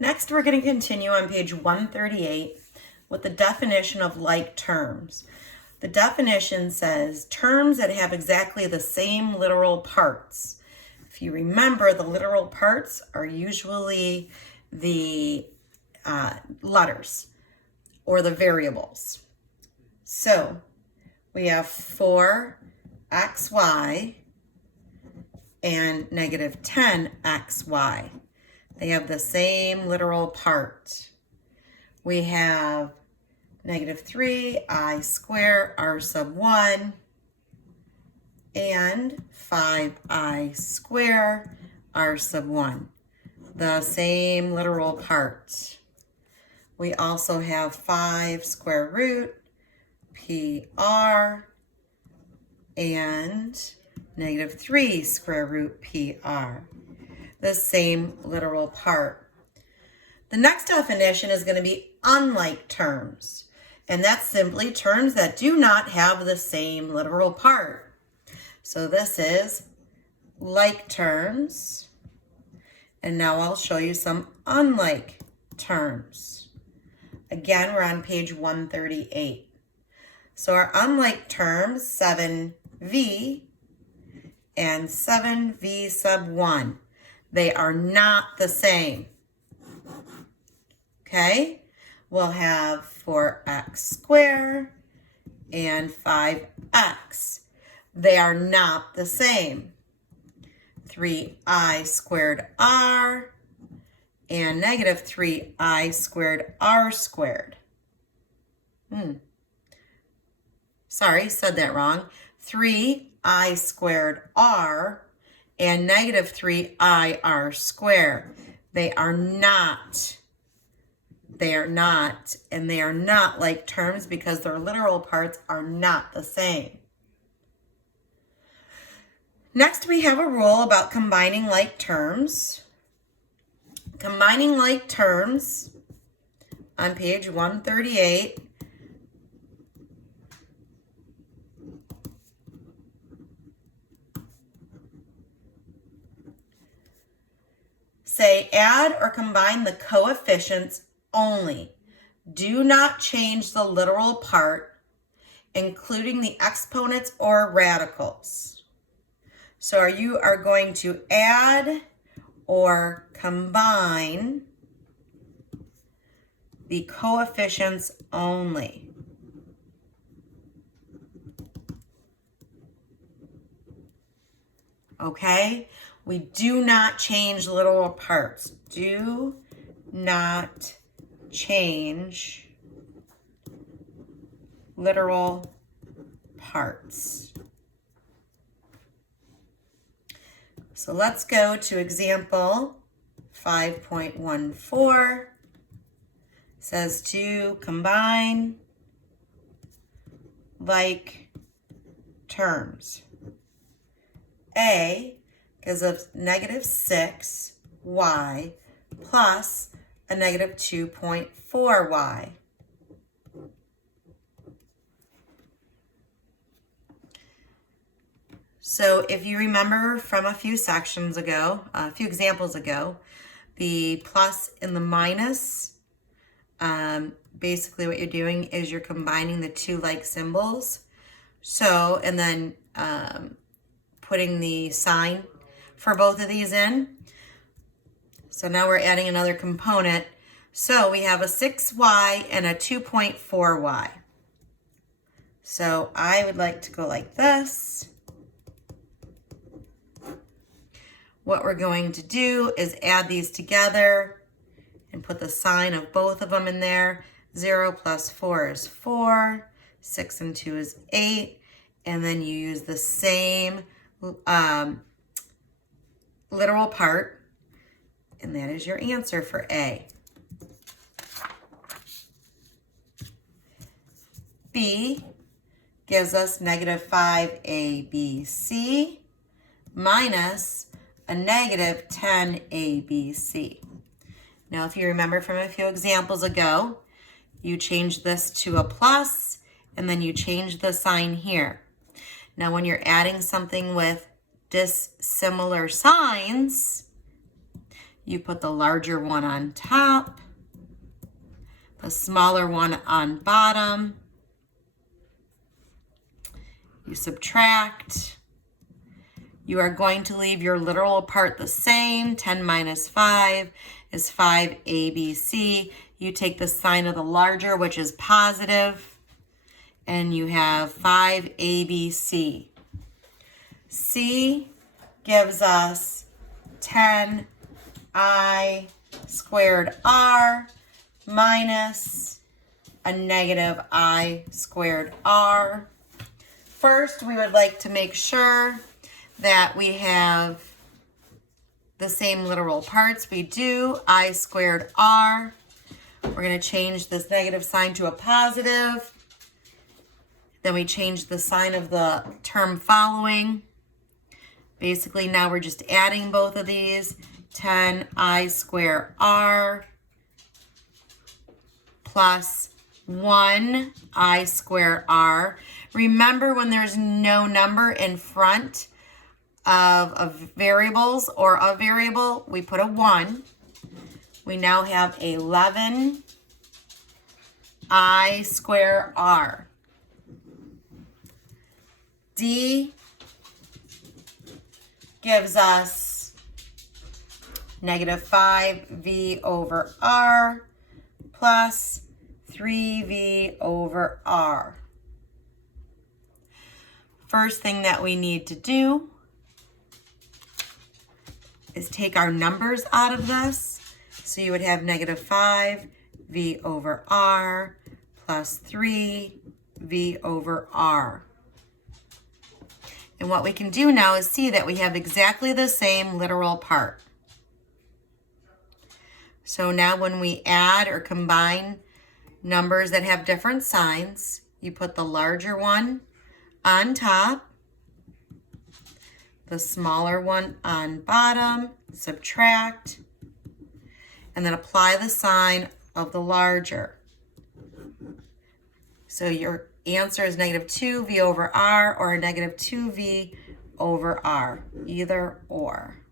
Next, we're going to continue on page 138 with the definition of like terms. The definition says terms that have exactly the same literal parts. If you remember, the literal parts are usually the letters or the variables. So we have 4xy and negative 10xy. They have the same literal part. We have negative 3i squared r sub 1 and 5i squared r sub 1. The same literal part. We also have 5 square root PR and negative 3 square root PR. The same literal part. The next definition is going to be unlike terms, and that's simply terms that do not have the same literal part. So this is like terms, and now I'll show you some unlike terms. Again, we're on page 138. So our unlike terms, 7v and 7v sub 1. They are not the same. Okay, we'll have 4x squared and 5x. They are not the same. 3i squared r and negative 3i squared r squared. Sorry, said that wrong. 3i squared r and negative 3i r squared. They are not, and they are not like terms because their literal parts are not the same. Next, we have a rule about combining like terms. Combining like terms on page 138. Say add or combine the coefficients only. Do not change the literal part, including the exponents or radicals. So you are going to add or combine the coefficients only. Okay? We do not change literal parts. Do not change literal parts. So let's go to example 5.14. It says to combine like terms. A gives us negative 6y plus a negative 2.4y. So if you remember from a few sections ago, a few examples ago, the plus and the minus, basically what you're doing is you're combining the two like symbols. So, and then putting the sign for both of these in. So now we're adding another component. So we have a 6y and a 2.4y. So I would like to go like this. What we're going to do is add these together and put the sign of both of them in there. 0 plus 4 is 4. 6 and 2 is 8. And then you use the same literal part, and that is your answer for A. B gives us negative 5abc minus a negative 10abc. Now, if you remember from a few examples ago, you change this to a plus, and then you change the sign here. Now, when you're adding something with dissimilar signs, You put the larger one on top, the smaller one on bottom. You subtract. You are going to leave your literal part the same. 10 minus 5 is 5ABC. You take the sign of the larger, which is positive, and you have 5ABC. C gives us 10I squared R minus a negative I squared R. First, we would like to make sure that we have the same literal parts. We do. I squared R. We're going to change this negative sign to a positive. Then we change the sign of the term following. Basically, now we're just adding both of these. 10I squared R plus 1I squared R. Remember, when there's no number in front of variables or a variable, we put a 1. We now have 11I squared R. D gives us negative 5V over R plus 3V over R. First thing that we need to do is take our numbers out of this. So you would have negative 5V over R plus 3V over R. And what we can do now is see that we have exactly the same literal part. So now when we add or combine numbers that have different signs, you put the larger one on top, the smaller one on bottom, subtract, and then apply the sign of the larger. So your answer is negative 2V over R or a negative 2V over R, either or.